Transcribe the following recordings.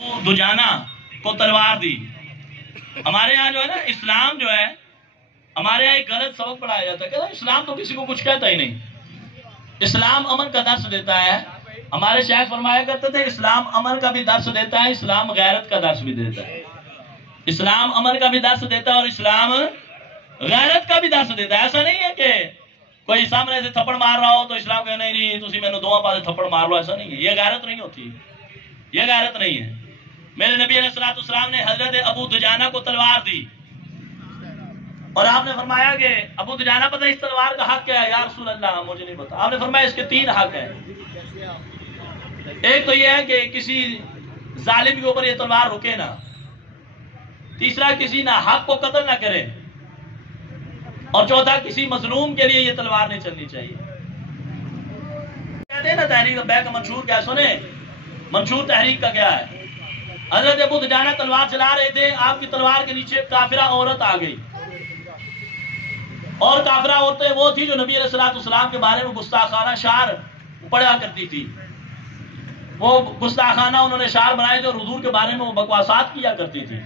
دجانہ کو تلوار دی۔ ہمارے یہاں جو ہے نا اسلام جو ہے، ہمارے یہاں ایک غلط سبق پڑھایا جاتا ہے کہ اسلام تو کسی کو کچھ کہتا ہی نہیں، اسلام امن کا درس دیتا ہے۔ ہمارے شیخ فرمایا کرتے تھے اسلام امن کا بھی درس دیتا ہے، اسلام غیرت کا درس بھی دیتا ہے۔ اسلام امن کا بھی درس دیتا ہے اور اسلام غیرت کا بھی درس دیتا ہے۔ ایسا نہیں ہے کہ کوئی سامنے سے تھپڑ مار رہا ہو تو اسلام کہ نہیں تسی میں نے دو پاسے تھپڑ مار لو، ایسا نہیں ہے، یہ غیرت نہیں ہوتی، یہ غیرت نہیں ہے۔ میرے نبی علیہ السلام نے حضرت ابو دجانہ کو تلوار دی اور آپ نے فرمایا کہ ابو دجانہ پتہ اس تلوار کا حق کیا ہے؟ یا رسول اللہ مجھے نہیں پتا۔ آپ نے فرمایا اس کے تین حق ہیں۔ ایک تو یہ ہے کہ کسی ظالم کے اوپر یہ تلوار رکے نہ، تیسرا کسی نہ حق کو قتل نہ کرے، اور چوتھا کسی مظلوم کے لیے یہ تلوار نہیں چلنی چاہیے۔ کہتے ہیں نا تحریک بیع کا منشور کیا ہے؟ سنیں منشور تحریک کا کیا ہے؟ حضرت ابو دجانہ تلوار چلا رہے تھے، آپ کی تلوار کے نیچے کافرہ عورت آ گئی، اور کافرہ عورتیں وہ تھی جو نبی علیہ السلام کے بارے میں گستاخانہ شعر پڑھا کرتی تھی۔ وہ گستاخانہ انہوں نے شعر بنائے تھے اور حضور کے بارے میں وہ بکواسات کیا کرتی تھی۔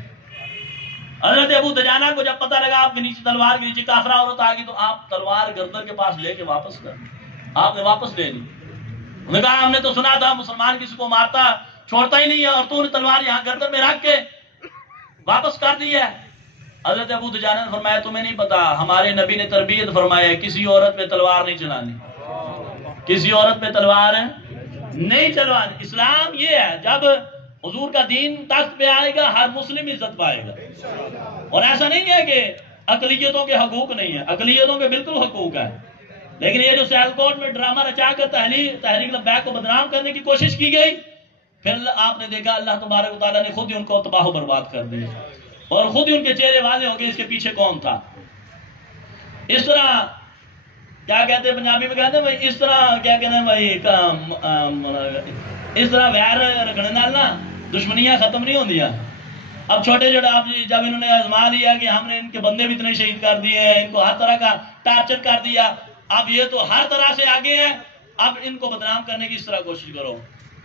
حضرت ابو دجانہ کو جب پتہ لگا آپ کے نیچے تلوار کے نیچے کافرہ عورت آ گئی تو آپ تلوار گردن کے پاس لے کے واپس کر دی، آپ نے واپس لے لی۔ انہوں نے کہا ہم نے تو سنا تھا مسلمان کسی کو مارتا چھوڑتا ہی نہیں ہے، اور تو نے تلوار یہاں گردن میں رکھ کے واپس کر دی ہے۔ حضرت ابو دجانہ نے فرمایا تمہیں نہیں پتا، ہمارے نبی نے تربیت فرمایا ہے کسی عورت پہ تلوار نہیں چلانی، کسی عورت پہ تلوار نہیں چلوانی۔ اسلام یہ ہے جب حضور کا دین تخت پہ آئے گا ہر مسلم عزت پائے گا، اور ایسا نہیں ہے کہ اقلیتوں کے حقوق نہیں ہے، اقلیتوں کے بالکل حقوق ہے۔ لیکن یہ جو سیالکوٹ میں ڈرامہ رچا کر تحریک لبیک کو بدنام کرنے کی کوشش کی گئی، پھر آپ نے دیکھا اللہ تبارک و تعالیٰ نے خود ہی ان کو تباہ و برباد کر دیا، اور خود ہی ان کے چہرے واضح ہو گئے اس کے پیچھے کون تھا۔ اس طرح کیا کہتے ہیں پنجابی میں کہتے ہیں بھائی، اس طرح کیا کہتے ہیں بھائی، اس طرح ویر رکھنے نال نا دشمنیاں ختم نہیں ہوندیاں۔ اب چھوٹے چھوٹے آپ جب انہوں نے آزما لیا کہ ہم نے ان کے بندے بھی اتنے شہید کر دیے ہیں، ان کو ہر طرح کا ٹارچر کر دیا، اب یہ تو ہر طرح سے آگے ہیں، اب ان کو بدنام کرنے کی اس طرح کوشش کرو۔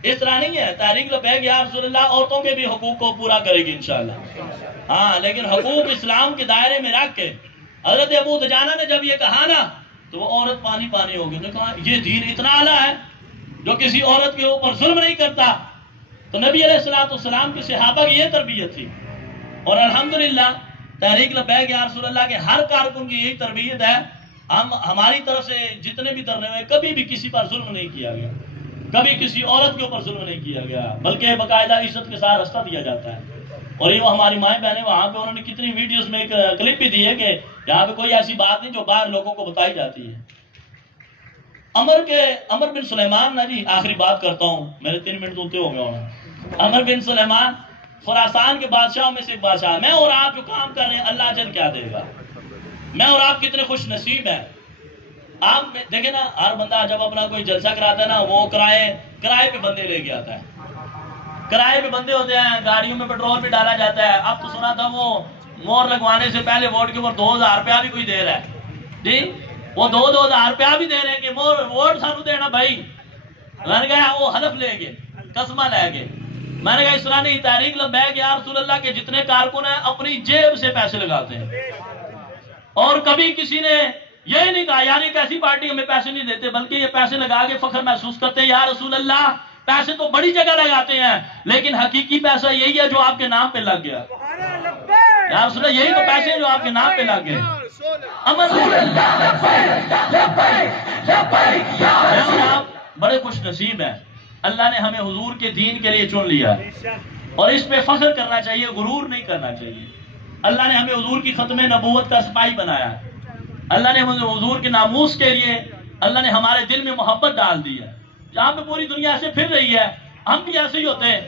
اس طرح نہیں ہے، تحریک لبیک یا رسول اللہ عورتوں کے بھی حقوق کو پورا کرے گی انشاءاللہ، ہاں، لیکن حقوق اسلام کے دائرے میں رکھ کے۔ حضرت ابو دجانہ نے جب یہ کہا نا تو وہ عورت پانی پانی ہو گئی، نے کہا یہ دین اتنا اعلیٰ ہے جو کسی عورت کے اوپر ظلم نہیں کرتا۔ تو نبی علیہ السلام کے صحابہ کی یہ تربیت تھی، اور الحمدللہ تحریک لبیک یا رسول اللہ کے ہر کارکن کی یہی تربیت ہے۔ ہماری طرف سے جتنے بھی دھرنے ہوئے کبھی بھی کسی پر ظلم نہیں کیا گیا، کبھی کسی عورت کے اوپر ظلم نہیں کیا گیا، بلکہ باقاعدہ عزت کے ساتھ رستہ دیا جاتا ہے۔ اور یہ وہ ہماری مائیں بہنیں وہاں پہ انہوں نے کتنی ویڈیوز میں ایک کلپ بھی دی ہے کہ یہاں پہ کوئی ایسی بات نہیں جو باہر لوگوں کو بتائی جاتی ہے۔ عمر بن سلیمان نا جی، آخری بات کرتا ہوں، میرے 3 منٹ ہوتے ہو گئے ہونا۔ عمر بن سلیمان خراسان کے بادشاہوں میں سے ایک بادشاہ۔ میں اور آپ جو کام کر رہے ہیں اللہ اجر کیا دے گا، میں اور آپ کتنے خوش نصیب ہیں۔ آپ دیکھیں نا، ہر بندہ جب اپنا کوئی جلسہ کراتا ہے نا وہ کرائے پہ بندے لے کے آتا ہے، کرائے پہ بندے ہوتے ہیں، گاڑیوں میں پیٹرول بھی ڈالا جاتا ہے۔ اب تو سنا تھا وہ مور لگوانے سے پہلے ووٹ کے اوپر 2000 روپیہ بھی کوئی دے رہا ہے جی، وہ 2000 روپیہ بھی دے رہے ہیں کہ ووٹ سانو دینا بھائی۔ میں نے کہا وہ حلف لے کے قسمہ لے کے، میں نے کہا اس طرح نہیں، تحریک لبیک یا رسول اللہ کے جتنے کارکن ہیں اپنی جیب سے پیسے لگاتے ہیں، اور کبھی کسی نے یہ نہیں کہا یار ایک ایسی پارٹی ہمیں پیسے نہیں دیتے، بلکہ یہ پیسے لگا کے فخر محسوس کرتے ہیں یا رسول اللہ پیسے تو بڑی جگہ لگاتے ہیں لیکن حقیقی پیسہ یہی ہے جو آپ کے نام پہ لگ گیا، یا رسول اللہ یہی تو پیسے ہیں جو آپ کے نام پہ لگ گئے۔ آپ بڑے خوش نصیب ہیں، اللہ نے ہمیں حضور کے دین کے لیے چن لیا، اور اس پہ فخر کرنا چاہیے، غرور نہیں کرنا چاہیے۔ اللہ نے ہمیں حضور کی ختم نبوت کا سپاہی بنایا ہے، اللہ نے ہمیں حضور کے ناموس کے لیے اللہ نے ہمارے دل میں محبت ڈال دی ہے۔ جہاں پہ پوری دنیا سے پھر رہی ہے ہم بھی ایسے ہی ہوتے ہیں،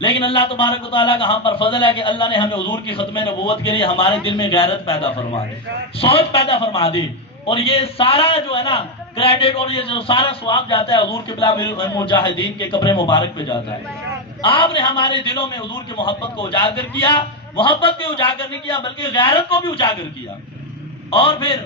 لیکن اللہ تبارک و تعالیٰ کا ہم پر فضل ہے کہ اللہ نے ہمیں حضور کی ختم نبوت کے لیے ہمارے دل میں غیرت پیدا فرما دی، سوچ پیدا فرما دی، اور یہ سارا جو ہے نا کریڈٹ اور یہ جو سارا ثواب جاتا ہے حضور قبلہ مجاہدین کے قبر مبارک پہ جاتا ہے۔ آپ نے ہمارے دلوں میں حضور کی محبت کو اجاگر کیا، محبت کو اجاگر نہیں کیا بلکہ غیرت کو بھی اجاگر کیا، اور پھر